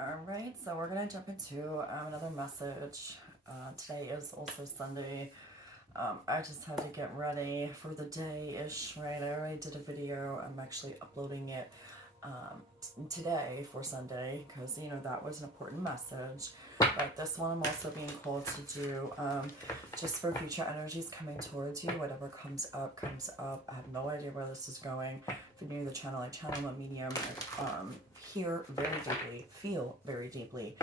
Alright, so we're going to jump into another message. Today is also Sunday. I just had to get ready for the day-ish, right? I already did a video. I'm actually uploading it today for Sunday because, you know, that was an important message. But this one I'm also being called to do just for future energies coming towards you. Whatever comes up, comes up. I have no idea where this is going. If you're new to the channel, I channel a medium. Hear very deeply, feel very deeply.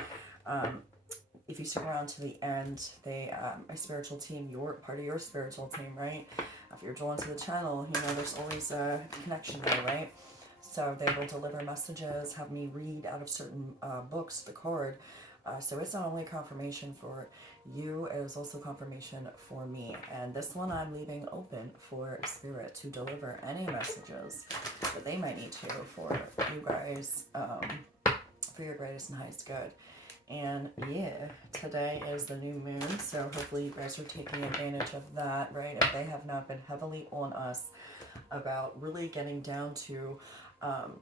If you stick around to the end, they, my spiritual team, you're part of your spiritual team, right? If you're drawn to the channel, you know, there's always a connection there, right? So they will deliver messages, have me read out of certain books, the card. So it's not only confirmation for you, it is also confirmation for me. And this one I'm leaving open for Spirit to deliver any messages that they might need to for you guys, for your greatest and highest good. And yeah, today is the new moon, so hopefully you guys are taking advantage of that, right? If they have not been heavily on us about really getting down to,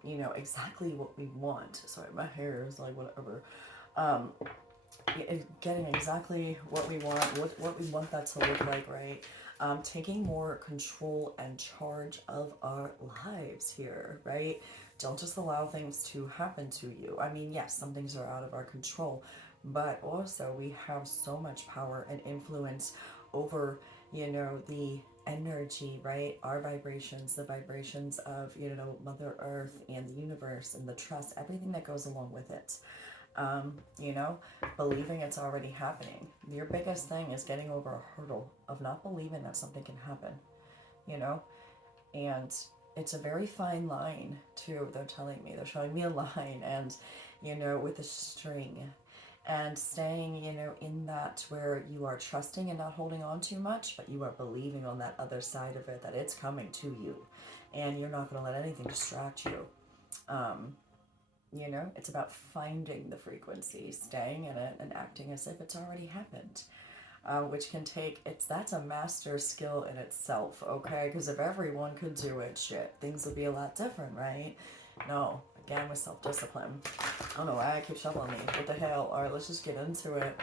you know, exactly what we want. Sorry, my hair is like whatever. Getting exactly what we want, what we want that to look like, right? Taking more control and charge of our lives here, right? Don't just allow things to happen to you. I mean, yes, some things are out of our control, but also we have so much power and influence over, you know, the energy, right? Our vibrations, the vibrations of, you know, Mother Earth and the universe and the trust, everything that goes along with it. You know, believing it's already happening. Your biggest thing is getting over a hurdle of not believing that something can happen, you know? And it's a very fine line, too. They're telling me, they're showing me a line, and, you know, with a string. And staying, you know, in that where you are trusting and not holding on too much, but you are believing on that other side of it that it's coming to you. And you're not going to let anything distract you. You know, it's about finding the frequency, staying in it, and acting as if it's already happened. Which can take, that's a master skill in itself, okay? Because if everyone could do it, shit, things would be a lot different, right? No, again, with self-discipline. I don't know why I keep shoveling me. What the hell? All right, let's just get into it.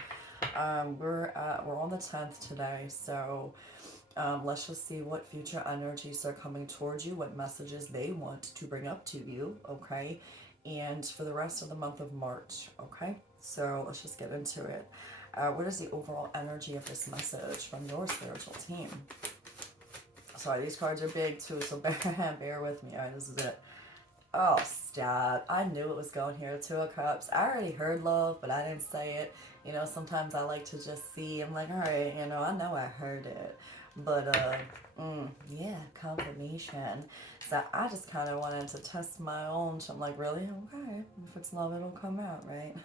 We're on the 10th today, so let's just see what future energies are coming towards you, what messages they want to bring up to you, okay? And for the rest of the month of March, okay? So let's just get into it. What is the overall energy of this message from your spiritual team? Sorry, these cards are big too, so bear with me. All right, this is it. Oh, stop. I knew it was going here. Two of Cups. I already heard love, but I didn't say it. You know, sometimes I like to just see. I'm like, all right, you know, I know I heard it. But, yeah, confirmation. So I just kind of wanted to test my own. So I'm like, really? Okay. If it's love, it'll come out, right?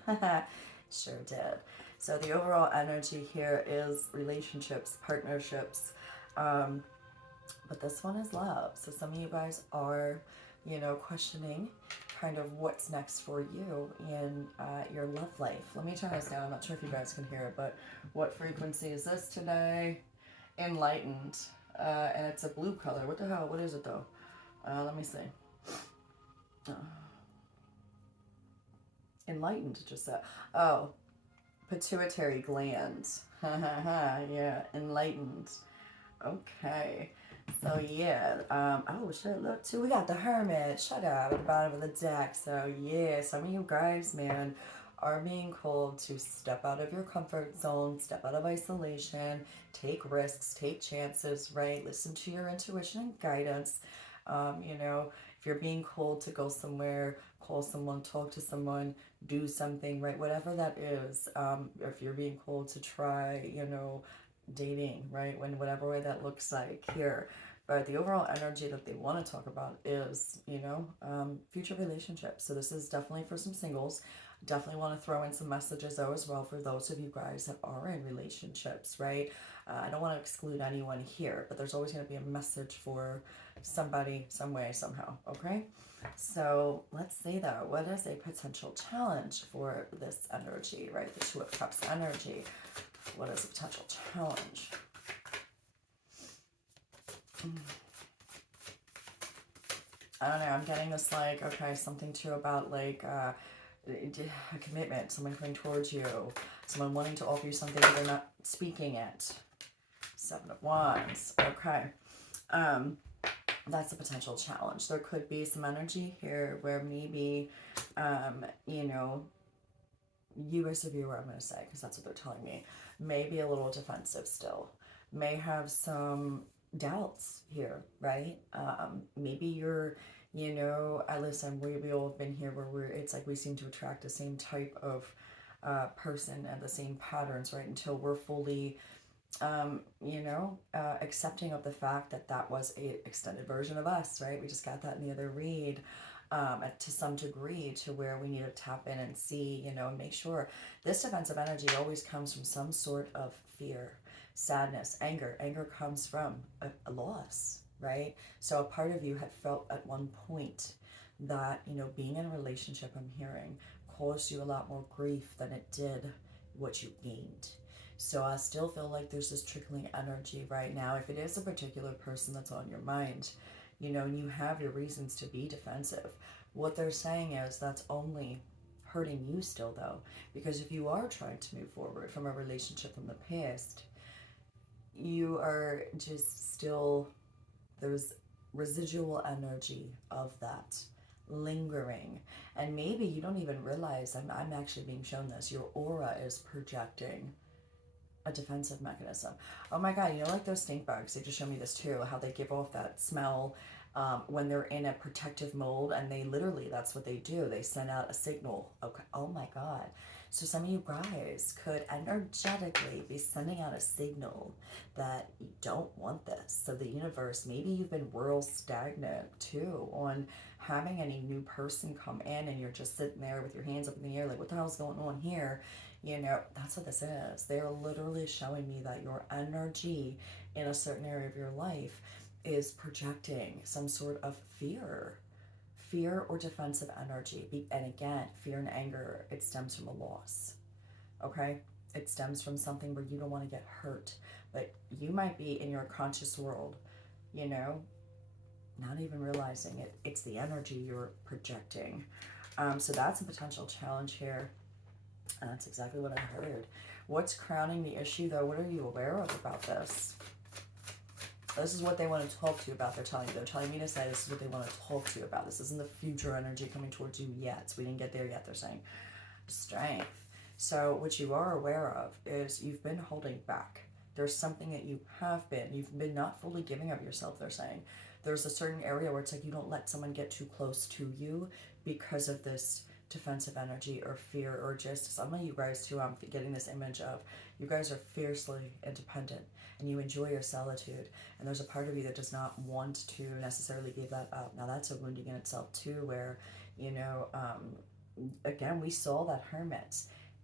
Sure did. So the overall energy here is relationships, partnerships. But this one is love. So some of you guys are, you know, questioning kind of what's next for you in your love life. Let me turn this down. I'm not sure if you guys can hear it, but what frequency is this today? Enlightened. And it's a blue color. What the hell? What is it though? Let me see. Enlightened just said. Oh, pituitary glands. Ha ha ha. Yeah, enlightened. Okay. So yeah, oh shit, look too, we got the Hermit, shut up, at the bottom of the deck. So yeah, some of you guys, man, are being called to step out of your comfort zone, step out of isolation, take risks, take chances, right? Listen to your intuition and guidance. You know, if you're being called to go somewhere, call someone, talk to someone, do something, right? Whatever that is. If you're being called to try, you know, dating, right? When whatever way that looks like here. But the overall energy that they want to talk about is, you know, future relationships. So this is definitely for some singles. Definitely want to throw in some messages though as well for those of you guys that are in relationships, right? I don't want to exclude anyone here, but there's always going to be a message for somebody, some way, somehow, okay? So let's see though, what is a potential challenge for this energy, right? The Two of Cups energy. What is a potential challenge? I don't know, I'm getting this like, okay, something too about like a commitment, someone coming towards you, someone wanting to offer you something that they're not speaking it. Seven of Wands. Okay. That's a potential challenge. There could be some energy here where maybe, you know, you as a viewer, I'm going to say, because that's what they're telling me, may be a little defensive still, may have some doubts here, right? Maybe you're, you know, listen, we all have been here where it's like we seem to attract the same type of person and the same patterns, right? Until we're fully, you know, accepting of the fact that that was a extended version of us, right? We just got that in the other read. To some degree, to where we need to tap in and see, you know, and make sure this defensive energy always comes from some sort of fear, sadness, anger. Anger comes from a loss, right? So a part of you had felt at one point that, you know, being in a relationship, I'm hearing, caused you a lot more grief than it did what you gained. So I still feel like there's this trickling energy right now. If it is a particular person that's on your mind, you know, and you have your reasons to be defensive, what they're saying is that's only hurting you still, though. Because if you are trying to move forward from a relationship from the past, you are just still, there's residual energy of that lingering. And maybe you don't even realize, I'm actually being shown this, your aura is projecting a defensive mechanism. Oh my God, you know, like those stink bugs, they just show me this too, how they give off that smell when they're in a protective mold, and they literally, that's what they do. They send out a signal. Okay. Oh my God. So some of you guys could energetically be sending out a signal that you don't want this. So the universe, maybe you've been real stagnant too on having any new person come in, and you're just sitting there with your hands up in the air like, what the hell's going on here? You know, that's what this is. They're literally showing me that your energy in a certain area of your life is projecting some sort of fear or defensive energy. And again, fear and anger, it stems from a loss. Okay? It stems from something where you don't want to get hurt. But you might be in your conscious world, you know, not even realizing it. It's the energy you're projecting. So that's a potential challenge here. And that's exactly what I heard. What's crowning the issue, though? What are you aware of about this? This is what they want to talk to you about. They're telling me to say this is what they want to talk to you about. This isn't the future energy coming towards you yet. So we didn't get there yet. They're saying strength. So what you are aware of is you've been holding back. There's something that you've been not fully giving of yourself, they're saying. There's a certain area where it's like you don't let someone get too close to you because of this defensive energy or fear, or just some of you guys too, I'm getting this image of you guys are fiercely independent and you enjoy your solitude, and there's a part of you that does not want to necessarily give that up. Now that's a wounding in itself too, where, you know, again, we saw that hermit,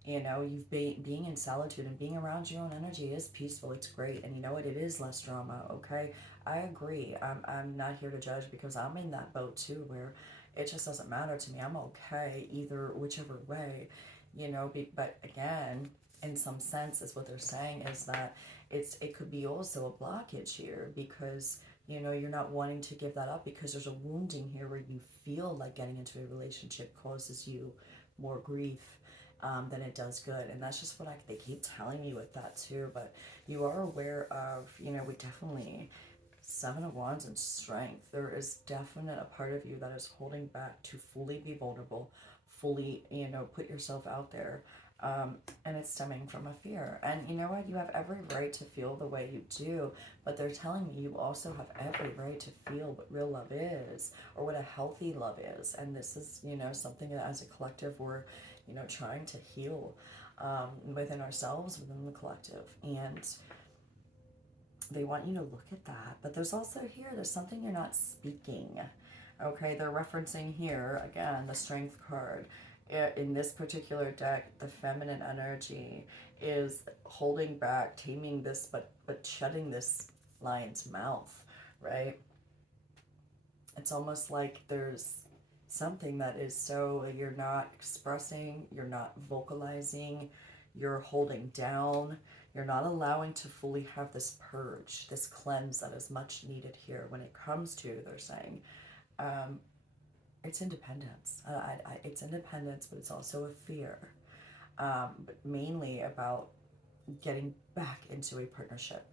you know, you've being in solitude and being around your own energy is peaceful. It's great. And you know what? It is less drama. Okay. I agree. I'm not here to judge, because I'm in that boat too, where it just doesn't matter to me. I'm okay either whichever way, you know. But again, in some sense, is what they're saying is that it could be also a blockage here, because, you know, you're not wanting to give that up because there's a wounding here where you feel like getting into a relationship causes you more grief than it does good. And that's just what they keep telling me with that too. But you are aware of, you know, we definitely, Seven of Wands and strength. There is definite a part of you that is holding back to fully be vulnerable, fully, you know, put yourself out there. And it's stemming from a fear. And you know what? You have every right to feel the way you do, but they're telling me you also have every right to feel what real love is, or what a healthy love is. And this is, you know, something that as a collective we're, you know, trying to heal within ourselves, within the collective. And they want you to look at that. But there's also here, there's something you're not speaking. Okay, they're referencing here, again, the strength card. In this particular deck, the feminine energy is holding back, taming this, but shutting this lion's mouth, right? It's almost like there's something that is so, you're not expressing, you're not vocalizing, you're holding down, you're not allowing to fully have this purge, this cleanse that is much needed here when it comes to, they're saying, It's independence. It's independence, but it's also a fear. But mainly about getting back into a partnership.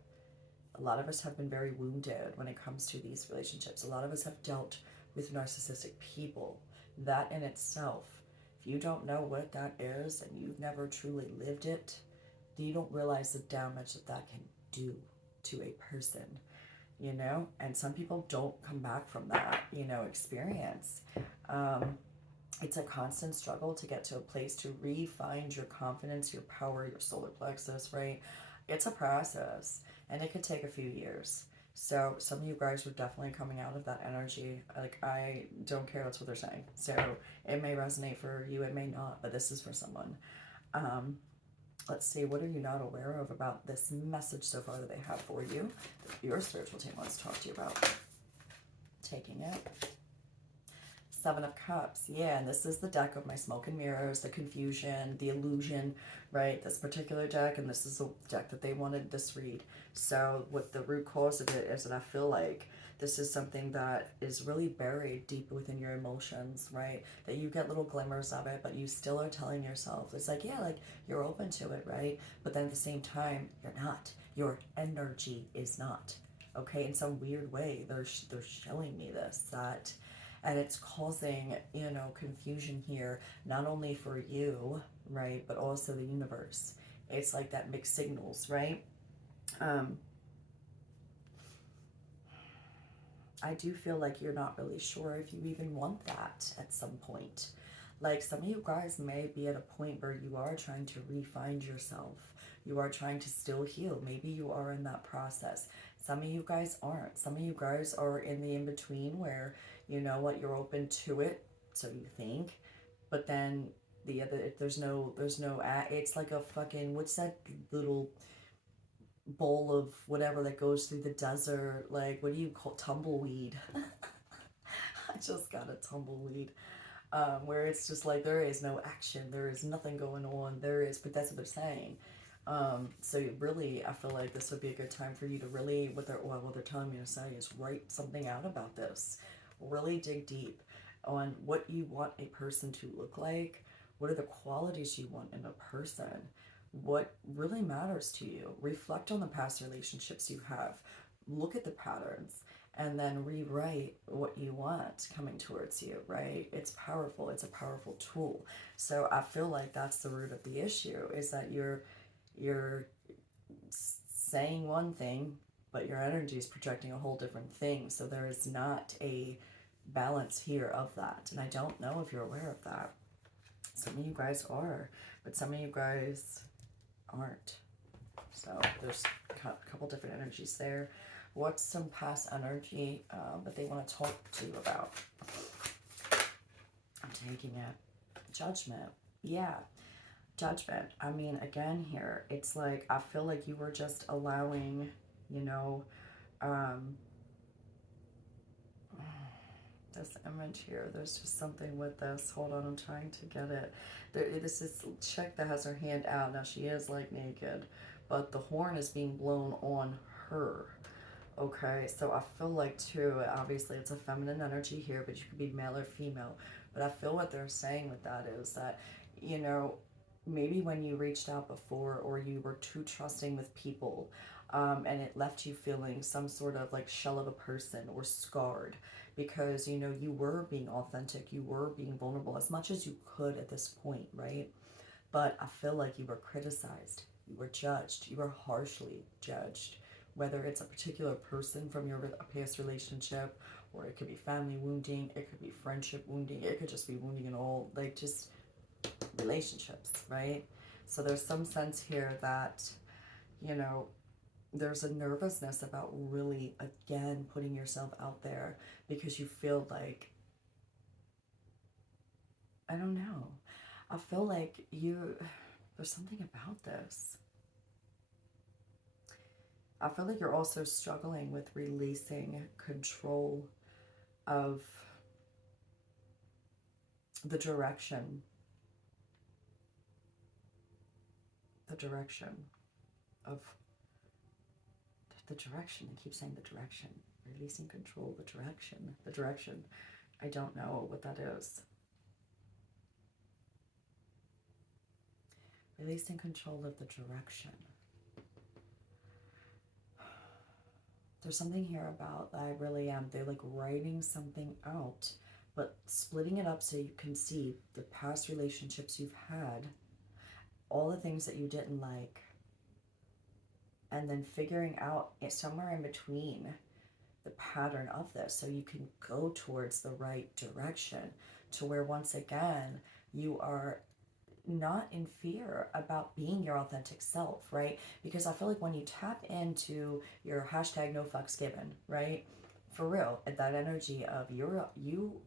A lot of us have been very wounded when it comes to these relationships. A lot of us have dealt with narcissistic people. That in itself, if you don't know what that is and you've never truly lived it, you don't realize the damage that that can do to a person, you know? And some people don't come back from that, you know, experience. Um, it's a constant struggle to get to a place to re-find your confidence, your power, your solar plexus, right? It's a process and it could take a few years. So some of you guys are definitely coming out of that energy. Like, I don't care, that's what they're saying. So it may resonate for you, it may not, but this is for someone. Um, let's see, what are you not aware of about this message so far that they have for you, that your spiritual team wants to talk to you about? Taking it. Seven of Cups. Yeah, and this is the deck of my smoke and mirrors, the confusion, the illusion, right? This particular deck, and this is the deck that they wanted this read. So what the root cause of it is that I feel like this is something that is really buried deep within your emotions, right? That you get little glimmers of it, but you still are telling yourself, it's like, yeah, like you're open to it, right? But then at the same time, you're not. Your energy is not. Okay, in some weird way, they're showing me this, that, and it's causing, you know, confusion here, not only for you, right, but also the universe. It's like that mixed signals, right? um I do feel like you're not really sure if you even want that at some point. Like, some of you guys may be at a point where you are trying to re-find yourself. You are trying to still heal. Maybe you are in that process. Some of you guys aren't. Some of you guys are in the in-between where, you know what, you're open to it, so you think, but then the other, there's no, it's like a fucking, what's that little bowl of whatever that goes through the desert, like, what do you call, tumbleweed? I just got a tumbleweed. Where it's just like there is no action, there is nothing going on, there is, but that's what they're saying. So really, I feel like this would be a good time for you to really, what they're telling me to say is write something out about this. Really dig deep on what you want a person to look like. What are the qualities you want in a person? What really matters to you? Reflect on the past relationships you have. Look at the patterns and then rewrite what you want coming towards you, right? It's powerful. It's a powerful tool. So I feel like that's the root of the issue, is that you're saying one thing, but your energy is projecting a whole different thing. So there is not a balance here of that. And I don't know if you're aware of that. Some of you guys are, but some of you guys aren't. So there's a couple different energies there. What's some past energy that they want to talk to you about? I'm taking it. Judgment. Yeah. Judgment. I mean, again here, it's like, I feel like you were just allowing, you know, this image here, there's just something with this. Hold on, I'm trying to get it. This is a chick that has her hand out. Now, she is like naked, but the horn is being blown on her. Okay, so I feel like too, obviously it's a feminine energy here, but you could be male or female. But I feel what they're saying with that is that, you know, maybe when you reached out before, or you were too trusting with people, and it left you feeling some sort of like shell of a person or scarred, because, you know, you were being authentic, you were being vulnerable as much as you could at this point, right? But I feel like you were criticized, you were judged, you were harshly judged, whether it's a particular person from your past relationship, or it could be family wounding, it could be friendship wounding, it could just be wounding in all, like, just relationships, right? So there's some sense here that, you know, there's a nervousness about really, again, putting yourself out there, because you feel like, I don't know, I feel like there's something about this. I feel like you're also struggling with releasing control of the direction, the direction of the direction. I keep saying the direction, releasing control, the direction. I don't know what that is. Releasing control of the direction. There's something here about I really am. They're like writing something out, but splitting it up so you can see the past relationships you've had, all the things that you didn't like, and then figuring out somewhere in between the pattern of this so you can go towards the right direction, to where once again you are not in fear about being your authentic self, right? Because I feel like when you tap into your hashtag no fucks given, right? For real, that energy of you're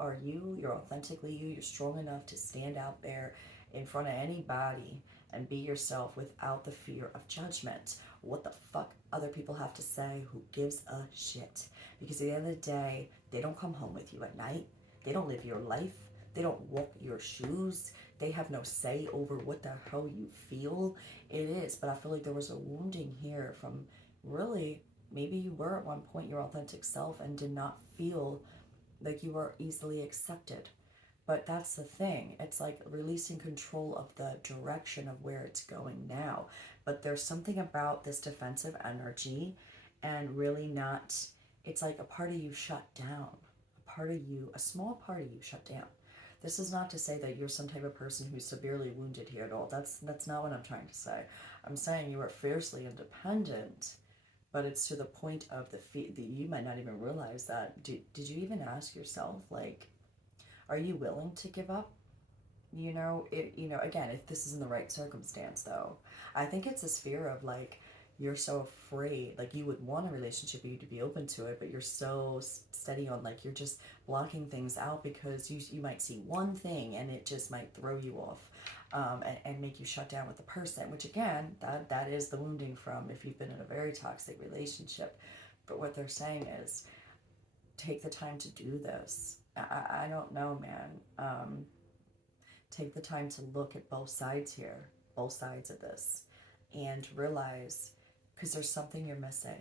authentically you, you're strong enough to stand out there in front of anybody and be yourself without the fear of judgment. What the fuck other people have to say, who gives a shit? Because at the end of the day, they don't come home with you at night. They don't live your life. They don't walk your shoes. They have no say over what the hell you feel. It is, but I feel like there was a wounding here from really, maybe you were at one point your authentic self and did not feel like you were easily accepted. But that's the thing. It's like releasing control of the direction of where it's going now. But there's something about this defensive energy and really not, it's like a part of you shut down. A part of you, a small part of you shut down. This is not to say that you're some type of person who's severely wounded here at all. That's not what I'm trying to say. I'm saying you are fiercely independent, but it's to the point of you might not even realize that. Did you even ask yourself, like, are you willing to give up? Again, if this is in the right circumstance, though, I think it's this fear of like, you're so afraid, like you would want a relationship, you to be open to it, but you're so steady on like, you're just blocking things out because you might see one thing and it just might throw you off, and make you shut down with the person, which again, that is the wounding from if you've been in a very toxic relationship. But what they're saying is, take the time to do this. I don't know, man. Take the time to look at both sides here, both sides of this, and realize, because there's something you're missing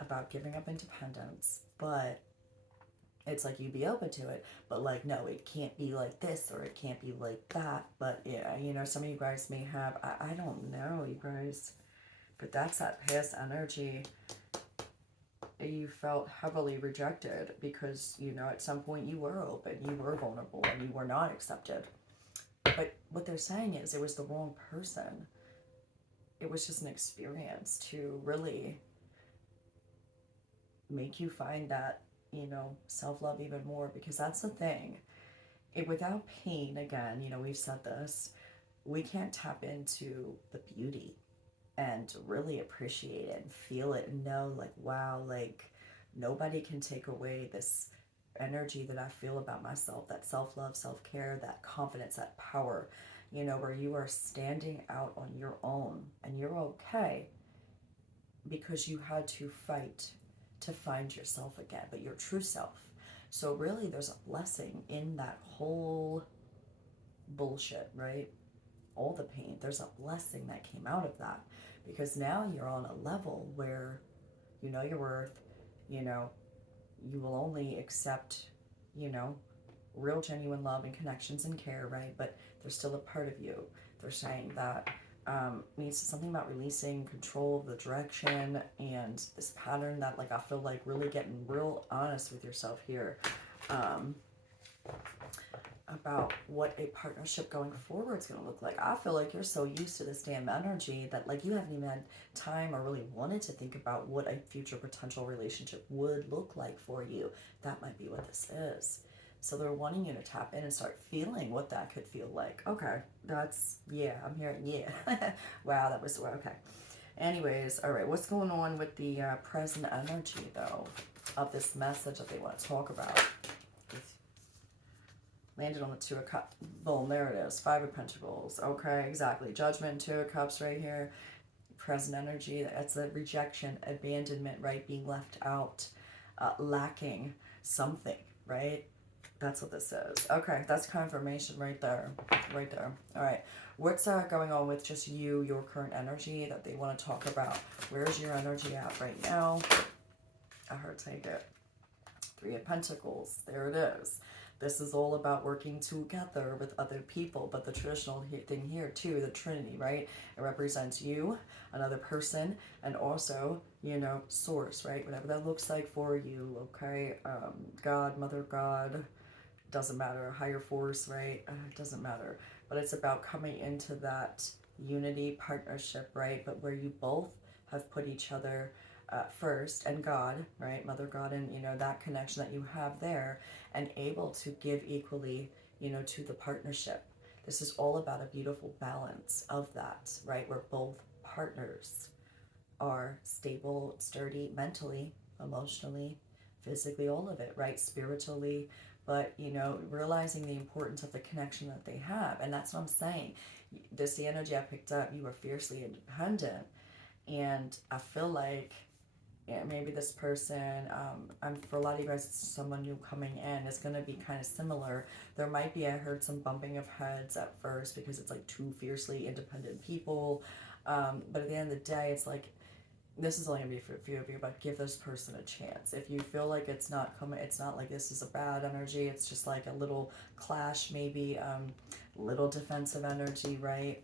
about giving up independence, but it's like you'd be open to it, but like, no, it can't be like this or it can't be like that. But yeah, some of you guys may have, I don't know, you guys, but that's that past energy. You felt heavily rejected because, at some point you were open, you were vulnerable, and you were not accepted. But what they're saying is it was the wrong person. It was just an experience to really make you find that, self-love even more, because that's the thing. Without pain, again, we've said this, we can't tap into the beauty and really appreciate it and feel it and know, like, wow, like, nobody can take away this energy that I feel about myself, that self-love, self-care, that confidence, that power, where you are standing out on your own and you're okay because you had to fight to find yourself again, but your true self. So really there's a blessing in that whole bullshit, right? All the pain, there's a blessing that came out of that, because now you're on a level where you know your worth, you will only accept, real genuine love and connections and care, right? But there's still a part of you. They're saying that means something about releasing control of the direction and this pattern that, like, I feel like really getting real honest with yourself here. About what a partnership going forward is going to look like. I feel like you're so used to this damn energy that, like, you haven't even had time or really wanted to think about what a future potential relationship would look like for you. That might be what this is. So they're wanting you to tap in and start feeling what that could feel like. Okay, I'm hearing, yeah. Wow, that was, okay. Anyways, all right, what's going on with the present energy, though, of this message that they want to talk about? Landed on the Two of Cups. Boom, there it is. Five of Pentacles. Okay, exactly. Judgment, Two of Cups right here. Present energy. That's a rejection, abandonment, right? Being left out, lacking something, right? That's what this is. Okay, that's confirmation right there. Right there. All right. What's going on with just your current energy that they want to talk about? Where's your energy at right now? I heard take it. Three of Pentacles. There it is. This is all about working together with other people. But the traditional thing here too, the Trinity, right? It represents you, another person, and also, you know, source, right? Whatever that looks like for you, okay? God, Mother God, doesn't matter, higher force, right? It doesn't matter. But it's about coming into that unity, partnership, right? But where you both have put each other first, and God, right? Mother God, and, you know, that connection that you have there, and able to give equally, you know, to the partnership. This is all about a beautiful balance of that, right? Where both partners are stable, sturdy, mentally, emotionally, physically, all of it, right? Spiritually, but, you know, realizing the importance of the connection that they have. And that's what I'm saying. This, the energy I picked up, you are fiercely independent. And I feel like, yeah, maybe this person, for a lot of you guys, it's someone new coming in. It's going to be kind of similar. There might be, I heard some bumping of heads at first because it's like two fiercely independent people. But at the end of the day, it's like, this is only going to be for a few of you, but give this person a chance. If you feel like it's not coming, it's not like this is a bad energy, it's just like a little clash, maybe little defensive energy, right?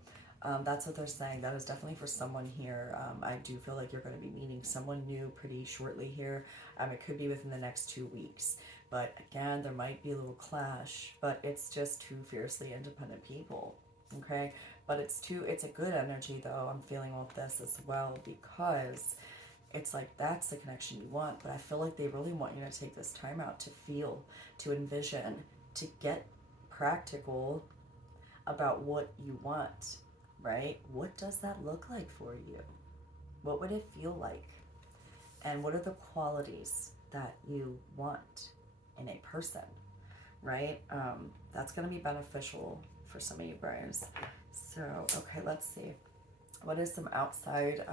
That's what they're saying. That is definitely for someone here. I do feel like you're going to be meeting someone new pretty shortly here. It could be within the next 2 weeks. But again, there might be a little clash, but it's just two fiercely independent people, okay? But it's a good energy though. I'm feeling with this as well, because it's like that's the connection you want. But I feel like they really want you to take this time out to feel, to envision, to get practical about what you want, right? What does that look like for you? What would it feel like? And what are the qualities that you want in a person, right? That's going to be beneficial for some of you guys. So, okay, let's see. What is some outside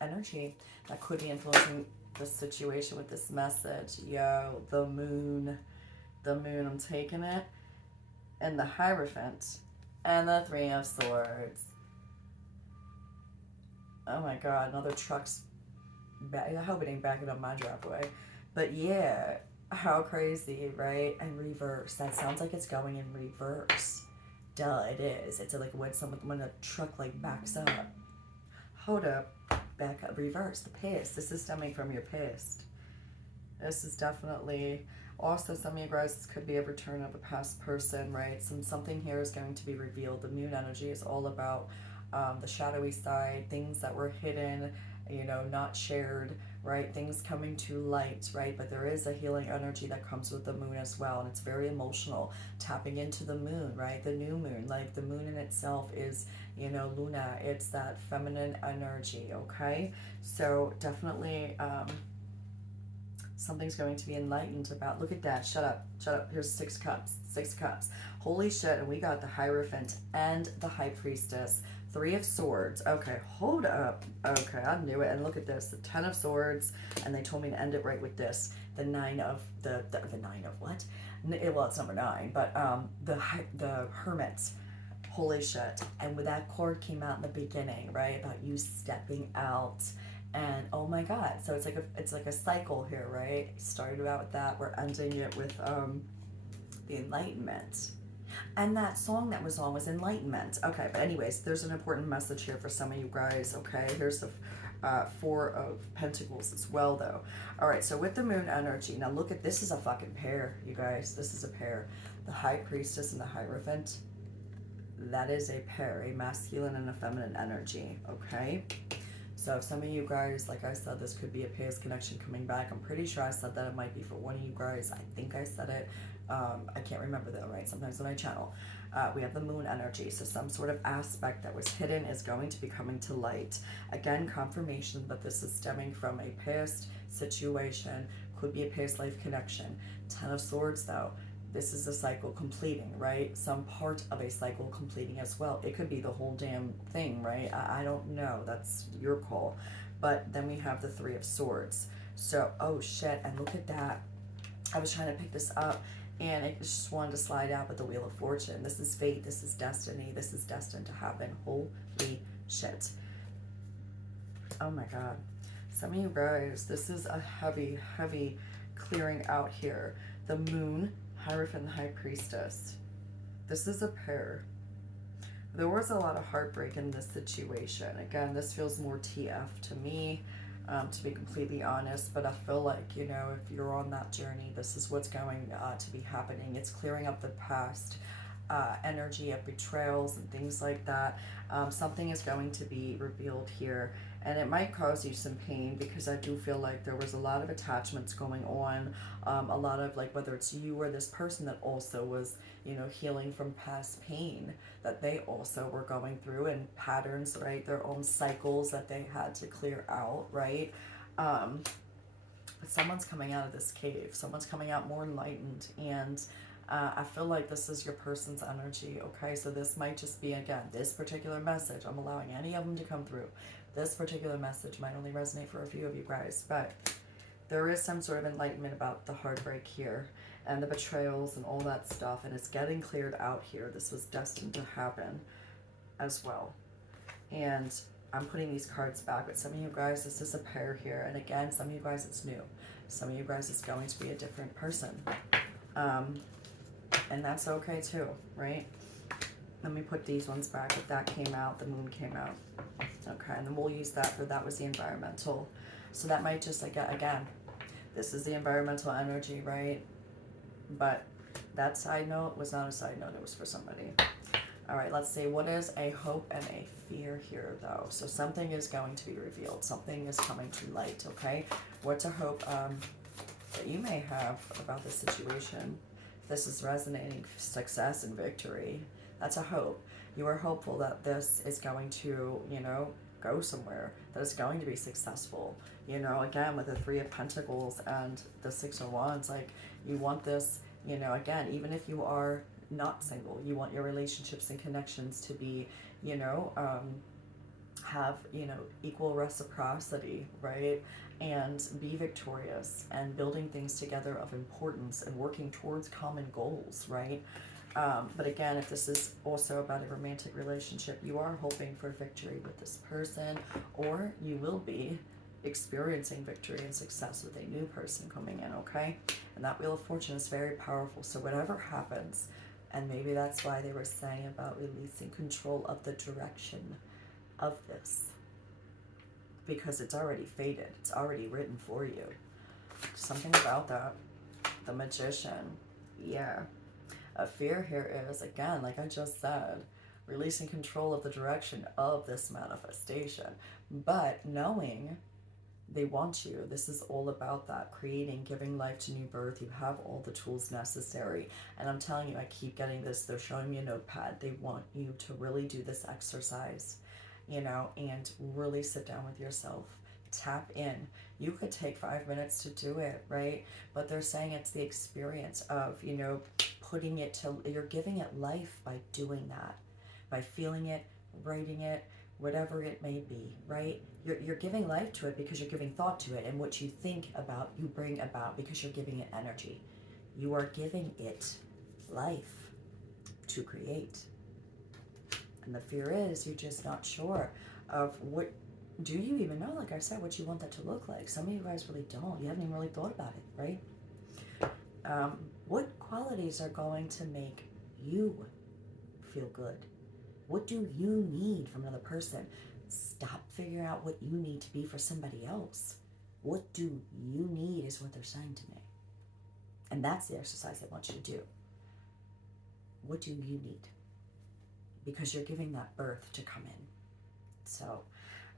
energy that could be influencing the situation with this message? Yo, the moon. The moon, I'm taking it. And the Hierophant. And the Three of Swords. Oh my god, another truck's back. I hope it ain't backing up my driveway. But yeah, how crazy, right? And reverse. That sounds like it's going in reverse. Duh, it is. It's like when a truck like backs up. Hold up, back up, reverse. The past. This is stemming from your past. This is definitely also some of you guys. This could be a return of a past person, right? Something here is going to be revealed. The moon energy is all about the shadowy side, things that were hidden, you know, not shared, right? Things coming to light, right? But there is a healing energy that comes with the moon as well, and it's very emotional. Tapping into the moon, right? The new moon, like the moon in itself is, you know, Luna. It's that feminine energy, okay? So definitely something's going to be enlightened about. Look at that. Shut up. Shut up. Here's 6 cups. 6 cups. Holy shit. And we got the Hierophant and the High Priestess. 3 of Swords. Okay, hold up. Okay, I knew it. And look at this. The 10 of Swords. And they told me to end it right with this. The 9 of... The 9 of what? Well, it's number 9. But the Hermit. Holy shit. And when that chord came out in the beginning, right? About you stepping out. And oh my god, so it's like a cycle here, right? Started out with that, we're ending it with the Enlightenment. And that song that was on was Enlightenment. Okay, but anyways, there's an important message here for some of you guys, okay? Here's the 4 of Pentacles as well, though. All right, so with the moon energy, now look at, this is a fucking pair, you guys. This is a pair. The High Priestess and the Hierophant. That is a pair, a masculine and a feminine energy, okay? So some of you guys, like I said, this could be a past connection coming back. I'm pretty sure I said that it might be for one of you guys. I think I said it. I can't remember though, right? Sometimes on my channel. We have the moon energy. So some sort of aspect that was hidden is going to be coming to light. Again, confirmation that this is stemming from a past situation. Could be a past life connection. 10 of Swords though. This is a cycle completing, right? Some part of a cycle completing as well. It could be the whole damn thing, right? I don't know. That's your call. But then we have the 3 of Swords. So, oh shit, and look at that. I was trying to pick this up, and it just wanted to slide out with the Wheel of Fortune. This is fate. This is destiny. This is destined to happen. Holy shit. Oh my god. Some of you guys, this is a heavy, heavy clearing out here. The moon Hierophant, High Priestess. This is a pair. There was a lot of heartbreak in this situation. Again, this feels more TF to me, to be completely honest. But I feel like, you know, if you're on that journey, this is what's going to be happening. It's clearing up the past energy of betrayals and things like that. Something is going to be revealed here, and it might cause you some pain because I do feel like there was a lot of attachments going on, a lot of, like, whether it's you or this person that also was, you know, healing from past pain that they also were going through, and patterns, right, their own cycles that they had to clear out, right? But someone's coming out of this cave, someone's coming out more enlightened, and I feel like this is your person's energy, okay? So this might just be, again, this particular message. I'm allowing any of them to come through. This particular message might only resonate for a few of you guys, but there is some sort of enlightenment about the heartbreak here and the betrayals and all that stuff, and it's getting cleared out here. This was destined to happen as well. And I'm putting these cards back, but some of you guys, this is a pair here. And again, some of you guys, it's new. Some of you guys, it's going to be a different person. And that's okay too, right? Let me put these ones back. If that came out, the moon came out. Okay, and then we'll use that for, that was the environmental. So that might just, like, again, this is the environmental energy, right? But that side note was not a side note, it was for somebody. All right, let's see. What is a hope and a fear here, though? So something is going to be revealed. Something is coming to light, okay? What's a hope that you may have about this situation? This is resonating, success and victory. That's a hope. You are hopeful that this is going to, you know, go somewhere, that it's going to be successful. You know, again, with the Three of Pentacles and the Six of Wands, like, you want this, you know, again, even if you are not single, you want your relationships and connections to be, you know, have, you know, equal reciprocity, right? And be victorious and building things together of importance and working towards common goals, right? But again, if this is also about a romantic relationship, you are hoping for victory with this person, or you will be experiencing victory and success with a new person coming in, okay? And that Wheel of Fortune is very powerful. So whatever happens, and maybe that's why they were saying about releasing control of the direction of this, because it's already fated, it's already written for you. Something about that. The Magician, yeah. A fear here is, again, like I just said, releasing control of the direction of this manifestation, but knowing they want you. This is all about that, creating, giving life to new birth. You have all the tools necessary, and I'm telling you, I keep getting this. They're showing me a notepad. They want you to really do this exercise, you know, and really sit down with yourself, tap in. You could take 5 minutes to do it, right? But they're saying it's the experience of, you know, putting it to, you're giving it life by doing that, by feeling it, writing it, whatever it may be, right? You're giving life to it because you're giving thought to it, and what you think about, you bring about because you're giving it energy. You are giving it life to create. And the fear is you're just not sure of what, do you even know, like I said, what you want that to look like? Some of you guys really don't. You haven't even really thought about it, right? What qualities are going to make you feel good? What do you need from another person? Stop figuring out what you need to be for somebody else. What do you need is what they're saying to me. And that's the exercise I want you to do. What do you need? Because you're giving that birth to come in. So,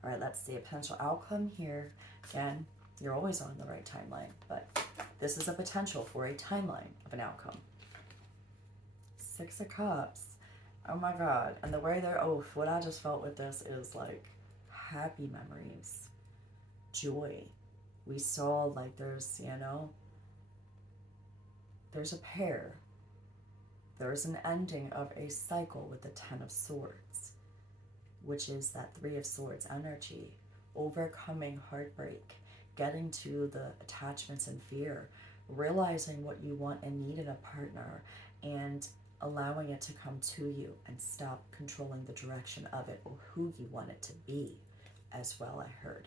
all right, let's see a potential outcome here. Again, you're always on the right timeline, but this is a potential for a timeline of an outcome. Six of Cups. Oh my God. And the way they're, oh, what I just felt with this is like happy memories, joy. We saw, like, there's, you know, there's a pair. There's an ending of a cycle with the Ten of Swords, which is that Three of Swords energy, overcoming heartbreak, getting to the attachments and fear, realizing what you want and need in a partner, and allowing it to come to you, and stop controlling the direction of it or who you want it to be as well, I heard.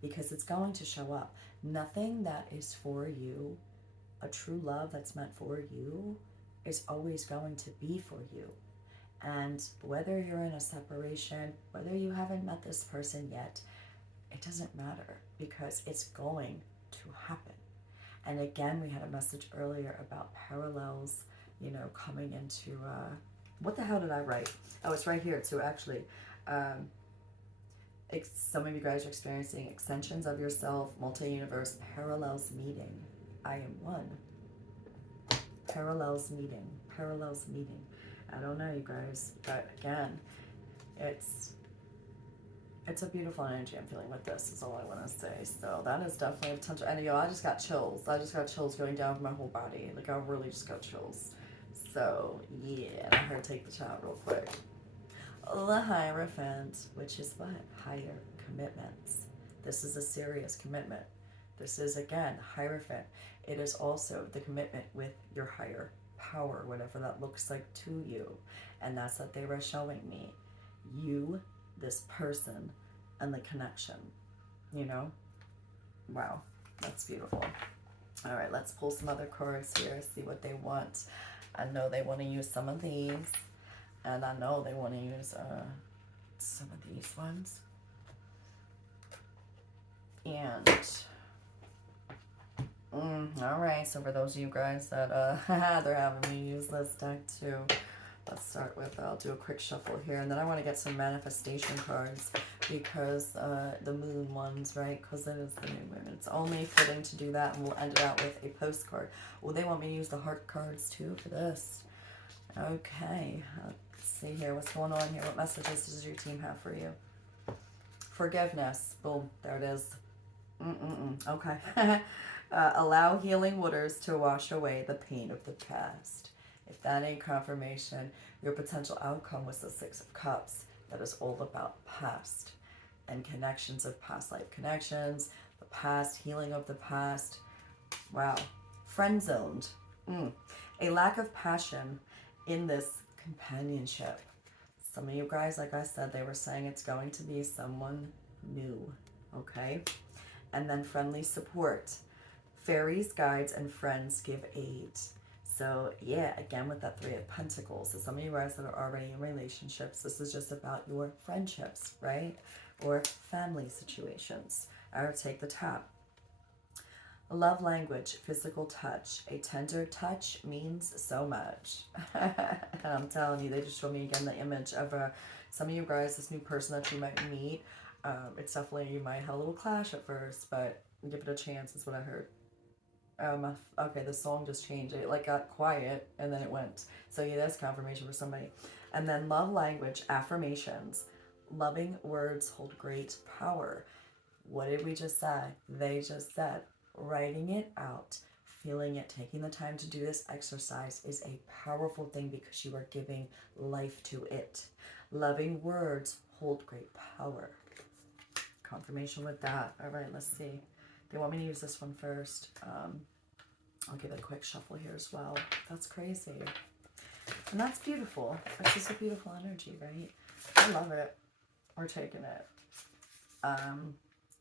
Because it's going to show up. Nothing that is for you a true love that's meant for you is always going to be for you. And whether you're in a separation, whether you haven't met this person yet, it doesn't matter because it's going to happen. And again, we had a message earlier about parallels, coming into, what the hell did I write? Oh, it's right here too, actually. Um, some of you guys are experiencing extensions of yourself, multi-universe, parallels meeting. I am one. Parallels meeting. Parallels meeting. I don't know, you guys, but again, it's a beautiful energy I'm feeling with this, is all I want to say. So that is definitely a potential. And I just got chills. I just got chills going down my whole body. Like, I really just got chills. So, yeah, I heard take the chat real quick. The Hierophant, which is what? Higher commitments. This is a serious commitment. This is, again, Hierophant. It is also the commitment with your higher power, whatever that looks like to you. And that's what they were showing me. You, this person, and the connection, Wow, that's beautiful. All right, let's pull some other cards here, see what they want. I know they want to use some of these, and I know they want to use some of these ones. And all right, so for those of you guys that they're having me use this deck too, let's start with, I'll do a quick shuffle here, and then I want to get some manifestation cards because the moon ones, right? Because it is the new moon. It's only fitting to do that, and we'll end it out with a postcard. Well, they want me to use the heart cards too for this. Okay, let's see here. What's going on here? What messages does your team have for you? Forgiveness. Boom, there it is. Okay. Allow healing waters to wash away the pain of the past. If that ain't confirmation, your potential outcome was the Six of Cups. That is all about past and connections of past life connections, the past, healing of the past. Wow. Friend zoned. A lack of passion in this companionship. Some of you guys, like I said, they were saying it's going to be someone new. Okay? And then friendly support. Fairies, guides, and friends give aid. So yeah, again with that Three of Pentacles. So some of you guys that are already in relationships, this is just about your friendships, right? Or family situations. Or take the top. Love language, physical touch. A tender touch means so much. And I'm telling you, they just showed me again the image of some of you guys, this new person that you might meet. It's definitely, you might have a little clash at first, but give it a chance is what I heard. Okay, the song just changed. It like got quiet and then it went. So yeah, that's confirmation for somebody. And then love language, affirmations. Loving words hold great power. What did we just say? They just said writing it out, feeling it, taking the time to do this exercise is a powerful thing because you are giving life to it. Loving words hold great power. Confirmation with that. All right, let's see. They want me to use this one first. I'll give it a quick shuffle here as well. That's crazy. And that's beautiful. That's just a beautiful energy, right? I love it. We're taking it.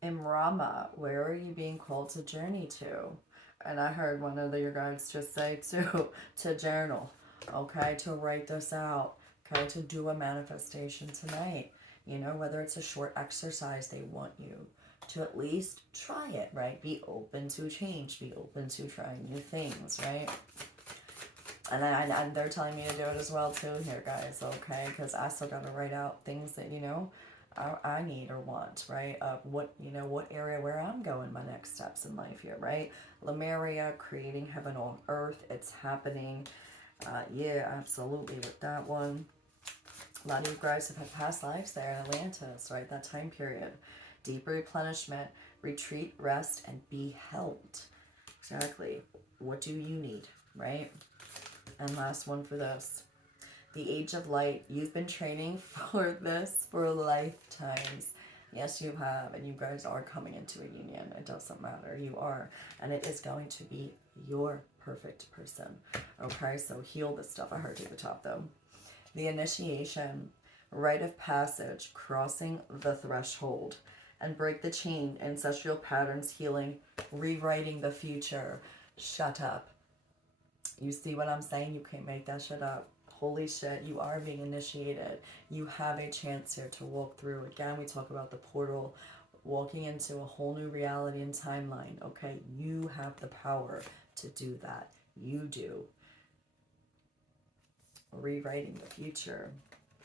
Imrama, where are you being called to journey to? And I heard one of your guys just say to journal, okay, to write this out, okay, to do a manifestation tonight. Whether it's a short exercise, they want you to at least try it, right? Be open to change, be open to trying new things, right? And they're telling me to do it as well too here, guys, okay? Because I still got to write out things that, I need or want, right? What area where I'm going, my next steps in life here, right? Lemuria, creating heaven on earth, it's happening. Yeah, absolutely with that one. A lot of you guys have had past lives there in Atlantis, right? That time period. Deep replenishment, retreat, rest, and be held. Exactly. What do you need, right? And last one for this. The Age of Light. You've been training for this for lifetimes. Yes, you have. And you guys are coming into a union. It doesn't matter. You are. And it is going to be your perfect person. Okay, so heal this stuff. I heard you at the top, though. The initiation. Rite of passage. Crossing the threshold. And break the chain. Ancestral patterns healing. Rewriting the future. Shut up. You see what I'm saying? You can't make that shit up. Holy shit, you are being initiated. You have a chance here to walk through. Again, we talk about the portal, walking into a whole new reality and timeline. Okay, you have the power to do that. You do. Rewriting the future.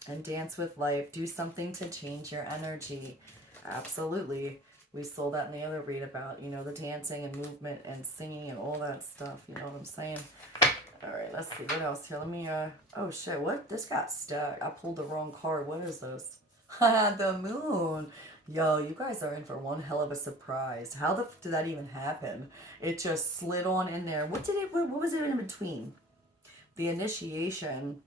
And dance with life. Do something to change your energy. Absolutely. We saw that in the other read about, you know, the dancing and movement and singing and all that stuff. You know what I'm saying? All right, let's see. What else here? Let me, oh shit, what? This got stuck. I pulled the wrong card. What is this? The moon. Yo, you guys are in for one hell of a surprise. How the f did that even happen? It just slid on in there. What was it in between? The initiation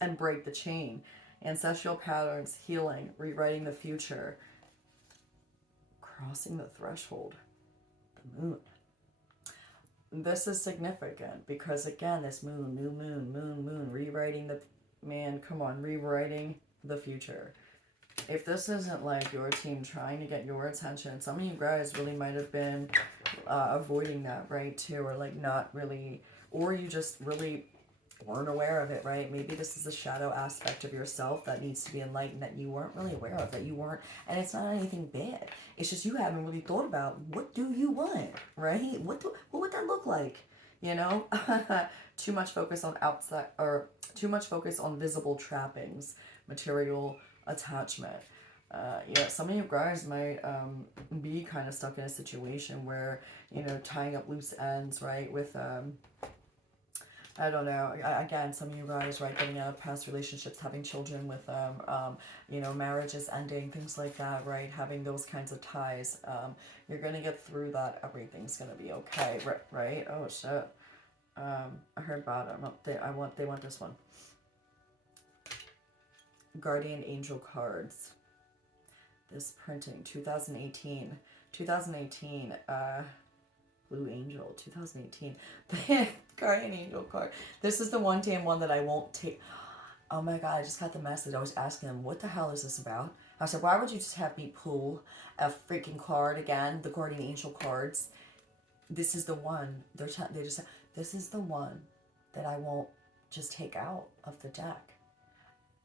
and break the chain. Ancestral patterns, healing, rewriting the future. Crossing the threshold. The moon. This is significant because, again, this moon, new moon, rewriting the, man, come on, rewriting the future. If this isn't like your team trying to get your attention, some of you guys really might have been avoiding that, right, too, or like not really, or you just really weren't aware of it, right? Maybe this is a shadow aspect of yourself that needs to be enlightened that you weren't really aware of, that you weren't, and it's not anything bad. It's just you haven't really thought about, what do you want, right? What would that look like? You know, too much focus on outside, or too much focus on visible trappings, material attachment. Yeah, some of you guys might be kind of stuck in a situation where, you know, tying up loose ends, right, with I don't know. Again, some of you guys, right, getting out of past relationships, having children with them, you know, marriages ending, things like that, right? Having those kinds of ties. You're gonna get through that. Everything's gonna be okay, right? Oh shit. I heard bottom. They want this one. Guardian Angel cards. This printing, 2018. 2018. Blue Angel, 2018. Guardian Angel card. This is the one damn one that I won't take. Oh my god, I just got the message. I was asking them, what the hell is this about? I said, why would you just have me pull a freaking card again? The Guardian Angel cards. This is the one. They just, this is the one that I won't just take out of the deck.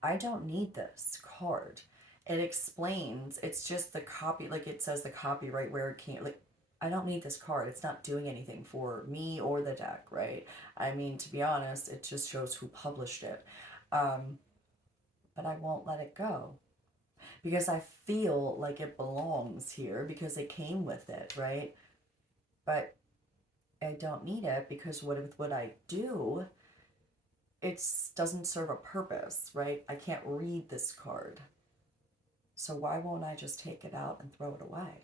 I don't need this card. It explains, it's just the copy, like it says the copyright where it came, like, I don't need this card. It's not doing anything for me or the deck, right? I mean, to be honest, it just shows who published it. But I won't let it go because I feel like it belongs here because it came with it, right? But I don't need it because what I do, it doesn't serve a purpose, right? I can't read this card. So why won't I just take it out and throw it away?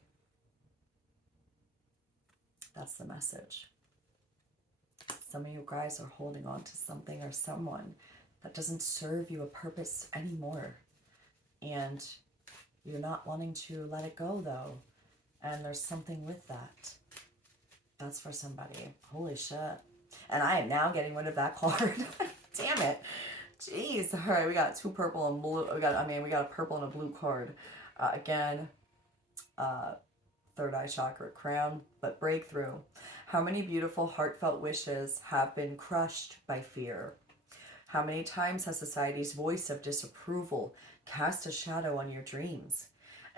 That's the message. Some of you guys are holding on to something or someone that doesn't serve you a purpose anymore. And you're not wanting to let it go, though. And there's something with that. That's for somebody. Holy shit. And I am now getting rid of that card. Damn it. Jeez. All right, we got two purple and blue. We got a purple and a blue card. Again, third eye chakra crown, but breakthrough. How many beautiful heartfelt wishes have been crushed by fear? How many times has society's voice of disapproval cast a shadow on your dreams?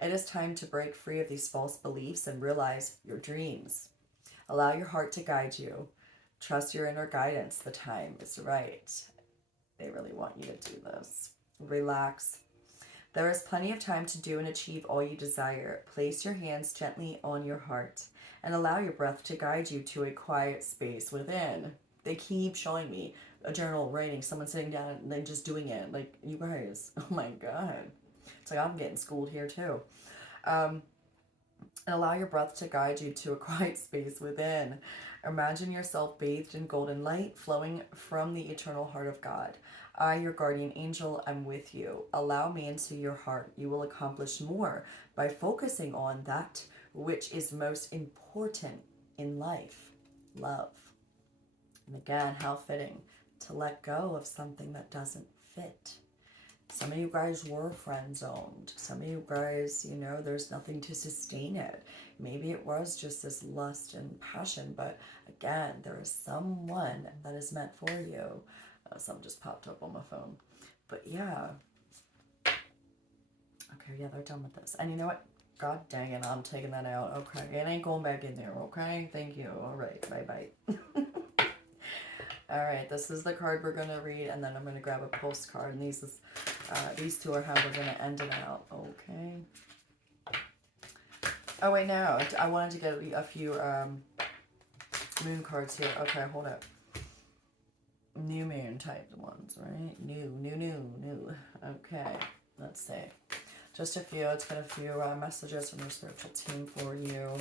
It is time to break free of these false beliefs and realize your dreams. Allow your heart to guide you. Trust your inner guidance. The time is right. They really want you to do this. Relax. There is plenty of time to do and achieve all you desire. Place your hands gently on your heart and allow your breath to guide you to a quiet space within. They keep showing me a journal writing, someone sitting down and then just doing it. Like, you guys, oh my god. It's like I'm getting schooled here too. And allow your breath to guide you to a quiet space within. Imagine yourself bathed in golden light flowing from the eternal heart of God. I, your guardian angel, am with you. Allow me into your heart. You will accomplish more by focusing on that which is most important in life, love. And again, how fitting to let go of something that doesn't fit. Some of you guys were friend zoned. Some of you guys, you know, there's nothing to sustain it. Maybe it was just this lust and passion, but again, there is someone that is meant for you. Something just popped up on my phone. But yeah. Okay, yeah, they're done with this. And you know what? God dang it, I'm taking that out. Okay, it ain't going back in there, okay? Thank you. All right, bye-bye. All right, this is the card we're going to read, and then I'm going to grab a postcard, and these two are how we're going to end it out, okay? Oh, wait, no, I wanted to get a few moon cards here. Okay, hold up. New moon type ones, right? New. Okay, let's see. Just a few. Let's get a few messages from your spiritual team for you.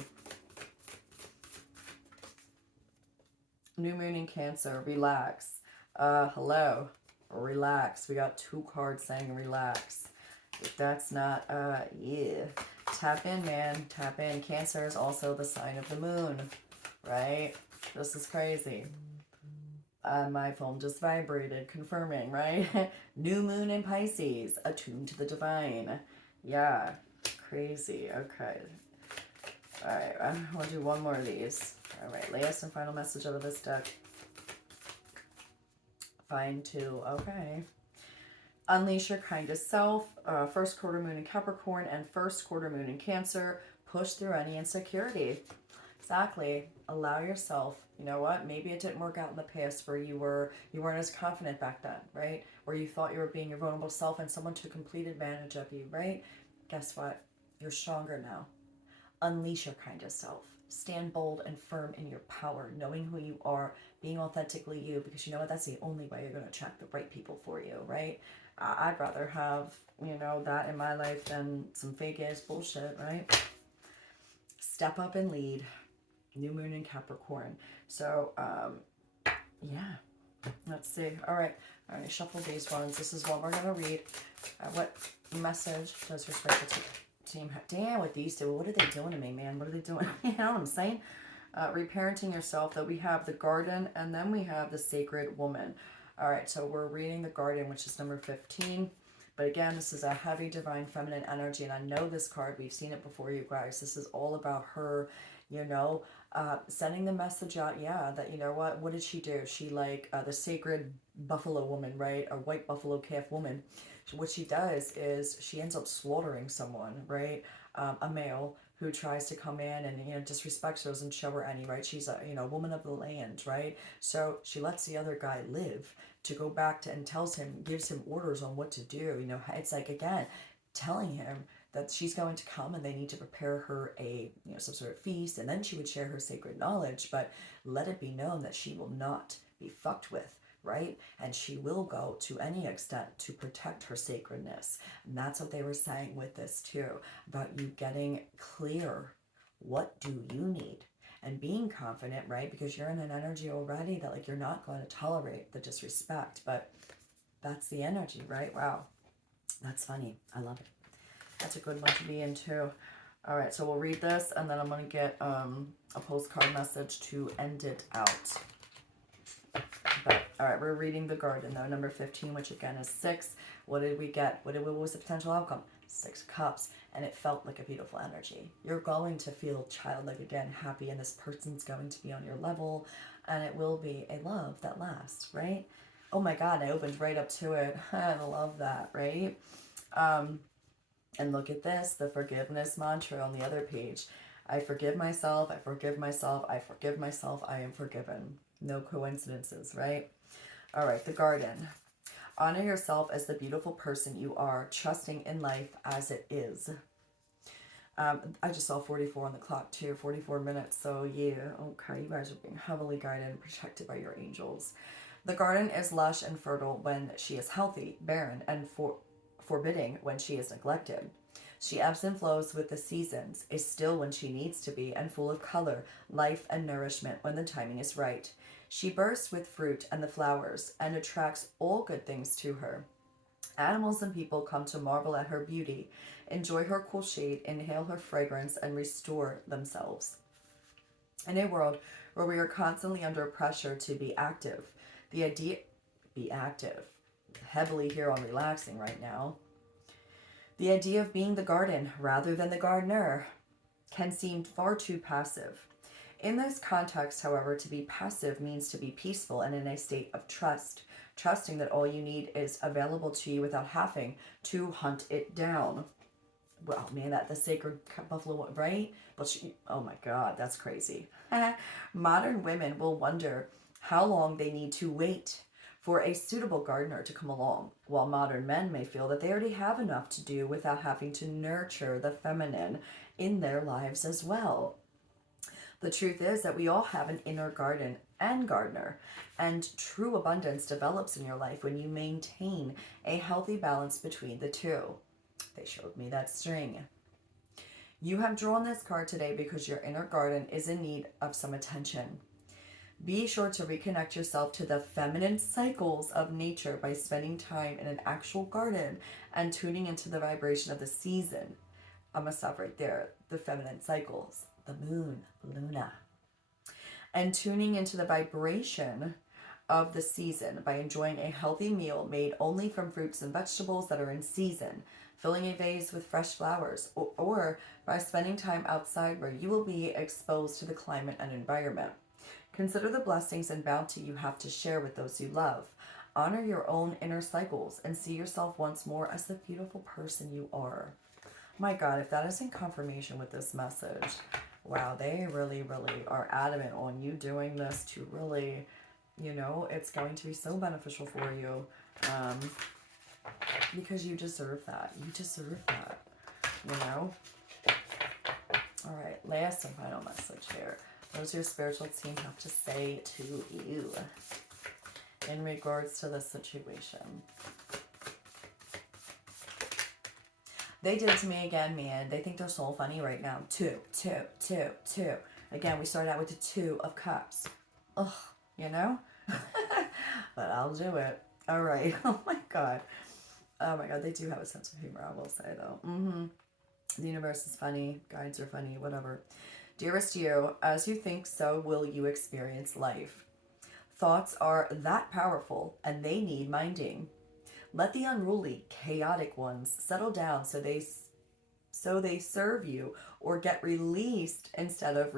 New moon in Cancer. Relax. Hello. Relax. We got 2 cards saying relax. If that's not, yeah. Tap in, man. Tap in. Cancer is also the sign of the moon, right? This is crazy. My phone just vibrated, confirming, right? New moon in Pisces, attuned to the divine. Yeah, crazy. Okay. All right, I'll do one more of these. All right, last and final message out of this deck. Find 2. Okay. Unleash your kindest self. First quarter moon in Capricorn and first quarter moon in Cancer. Push through any insecurity. Exactly. Allow yourself, you know what? Maybe it didn't work out in the past where you weren't as confident back then, right? Where you thought you were being your vulnerable self and someone took complete advantage of you, right? Guess what? You're stronger now. Unleash your kindest self. Stand bold and firm in your power, knowing who you are, being authentically you, because you know what? That's the only way you're going to attract the right people for you, right? I'd rather have, you know, that in my life than some fake ass bullshit, right? Step up and lead. New moon in Capricorn. So, yeah. Let's see. All right, shuffle these ones. This is what we're going to read. What message does your spiritual team have? Damn, with these two. What are they doing to me, man? What are they doing? You know what I'm saying? Reparenting yourself. That we have the garden, and then we have the sacred woman. All right, so we're reading the garden, which is number 15. But again, this is a heavy divine feminine energy, and I know this card. We've seen it before, you guys. This is all about her, you know, sending the message out, yeah, that, you know what did she do? She, like, the sacred buffalo woman, right? A white buffalo calf woman. What she does is she ends up slaughtering someone, right? A male who tries to come in and, you know, disrespects her, doesn't show her any, right? She's a, you know, woman of the land, right? So she lets the other guy live to go back to and gives him orders on what to do. You know, it's like, again, telling him that she's going to come and they need to prepare her a, you know, some sort of feast, and then she would share her sacred knowledge, but let it be known that she will not be fucked with, right? And she will go to any extent to protect her sacredness. And that's what they were saying with this too, about you getting clear. What do you need? And being confident, right? Because you're in an energy already that, like, you're not going to tolerate the disrespect, but that's the energy, right? Wow. That's funny. I love it. That's a good one to be in too. All right, so we'll read this, and then I'm going to get a postcard message to end it out. But, all right, we're reading the garden, though, number 15, which again is 6. What did we get? What was the potential outcome? 6 cups, and it felt like a beautiful energy. You're going to feel childlike again, happy, and this person's going to be on your level, and it will be a love that lasts, right? Oh my God, I opened right up to it. I love that, right? And look at this, the forgiveness mantra on the other page. I forgive myself, I forgive myself, I forgive myself, I am forgiven. No coincidences, right? All right, the garden. Honor yourself as the beautiful person you are, trusting in life as it is. I just saw 44 on the clock too, 44 minutes. So yeah, okay, you guys are being heavily guided and protected by your angels. The garden is lush and fertile when she is healthy, barren, and forbidding when she is neglected. She ebbs and flows with the seasons, is still when she needs to be, and full of color, life, and nourishment when the timing is right. She bursts with fruit and the flowers, and attracts all good things to her. Animals and people come to marvel at her beauty, enjoy her cool shade, inhale her fragrance, and restore themselves. In a world where we are constantly under pressure to be active, the idea, be active. heavily here on relaxing right now. The idea of being the garden rather than the gardener can seem far too passive. In this context, however, to be passive means to be peaceful and in a state of trust, trusting that all you need is available to you without having to hunt it down. Well, man, that the sacred buffalo, right? But oh my God, that's crazy. Modern women will wonder how long they need to wait for a suitable gardener to come along, while modern men may feel that they already have enough to do without having to nurture the feminine in their lives as well. The truth is that we all have an inner garden and gardener, and true abundance develops in your life when you maintain a healthy balance between the two. They showed me that string. You have drawn this card today because your inner garden is in need of some attention. Be sure to reconnect yourself to the feminine cycles of nature by spending time in an actual garden and tuning into the vibration of the season. I'm going to stop right there. The feminine cycles, the moon, Luna. And tuning into the vibration of the season by enjoying a healthy meal made only from fruits and vegetables that are in season, filling a vase with fresh flowers, or by spending time outside where you will be exposed to the climate and environment. Consider the blessings and bounty you have to share with those you love. Honor your own inner cycles and see yourself once more as the beautiful person you are. My God, if that isn't confirmation with this message, wow, they really, really are adamant on you doing this to really, it's going to be so beneficial for you, because you deserve that. You deserve that, All right, last and final message here. What does your spiritual team have to say to you in regards to this situation? They did it to me again, man. They think they're so funny right now. Two. Again, we started out with the Two of Cups. Ugh, But I'll do it. All right. Oh my God. They do have a sense of humor, I will say, though. The universe is funny. Guides are funny. Whatever. Dearest you, as you think, so will you experience life. Thoughts are that powerful, and they need minding. Let the unruly, chaotic ones settle down so they serve you or get released instead of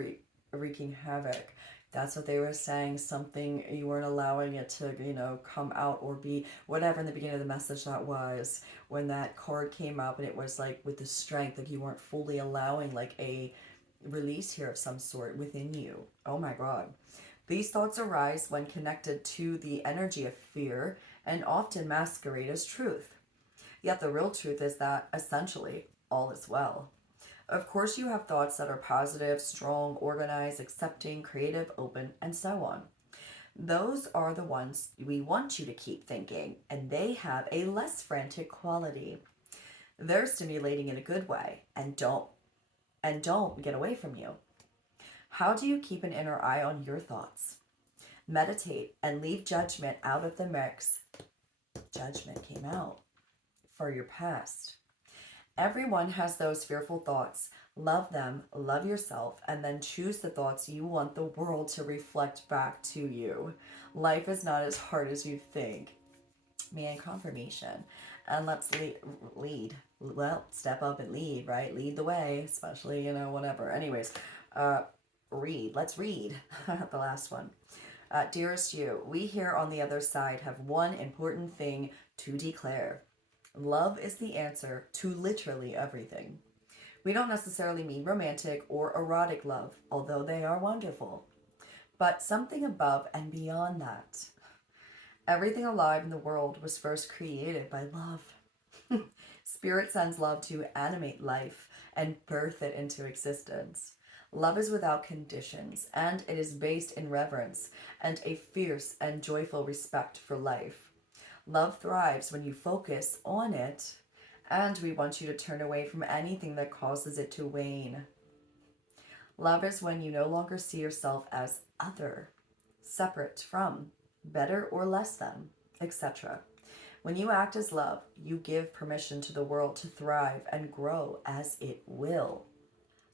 wreaking havoc. That's what they were saying. Something you weren't allowing it to, come out or be whatever in the beginning of the message that was. When that card came up and it was like with the strength, like you weren't fully allowing like a release here of some sort within you. Oh my God. These thoughts arise when connected to the energy of fear and often masquerade as truth. Yet the real truth is that essentially all is well. Of course, you have thoughts that are positive, strong, organized, accepting, creative, open, and so on. Those are the ones we want you to keep thinking, and they have a less frantic quality. They're stimulating in a good way and don't get away from you. How do you keep an inner eye on your thoughts? Meditate and leave judgment out of the mix. Judgment came out for your past. Everyone has those fearful thoughts. Love them, love yourself, and then choose the thoughts you want the world to reflect back to you. Life is not as hard as you think. Man, confirmation. And let's lead. Well, step up and lead, right? Lead the way, especially, whatever. Anyways, read. Let's read the last one. Dearest you, we here on the other side have one important thing to declare. Love is the answer to literally everything. We don't necessarily mean romantic or erotic love, although they are wonderful, but something above and beyond that. Everything alive in the world was first created by love. Spirit sends love to animate life and birth it into existence. Love is without conditions, and it is based in reverence and a fierce and joyful respect for life. Love thrives when you focus on it, and we want you to turn away from anything that causes it to wane. Love is when you no longer see yourself as other, separate from, better or less than, etc. When you act as love, you give permission to the world to thrive and grow as it will.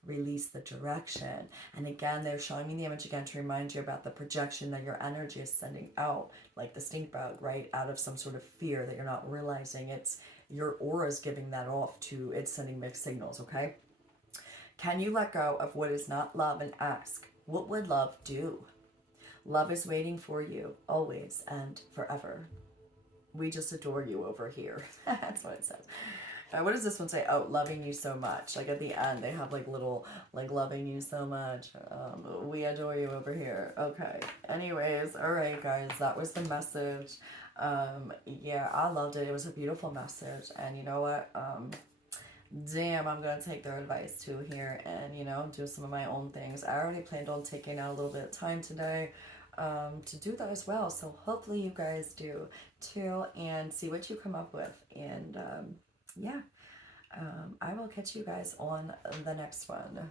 release the direction. And again, they're showing me the image again to remind you about the projection that your energy is sending out, like the stink bug, right? Out of some sort of fear that you're not realizing. It's your aura is giving that off to, it's sending mixed signals, okay? Can you let go of what is not love and ask, what would love do? Love is waiting for you always and forever. We just adore you over here. That's what it says. What does this one say? Oh, loving you so much. Like at the end, they have like little, like loving you so much. We adore you over here. Okay. Anyways, all right, guys, that was the message. Yeah, I loved it. It was a beautiful message. And you know what? Damn, I'm gonna take their advice too here and, you know, do some of my own things. I already planned on taking out a little bit of time today to do that as well. So hopefully you guys do too and see what you come up with. And yeah, I will catch you guys on the next one.